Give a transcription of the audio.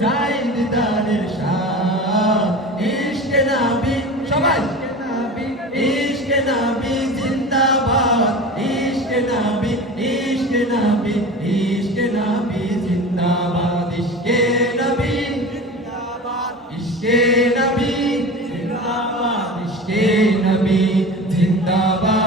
চাই দিদারের শাহ ইশকে নাবি, সবাই। ইশকে নাবি, জিন্দাবাদ। ইশকে নাবি ইশকে নাবি ইশকে নাবি, জিন্দাবাদ। ইশকে নবি, জিন্দাবাদ। ইশকে নবি, জিন্দাবাদ। ইশকে নবি, জিন্দাবাদ।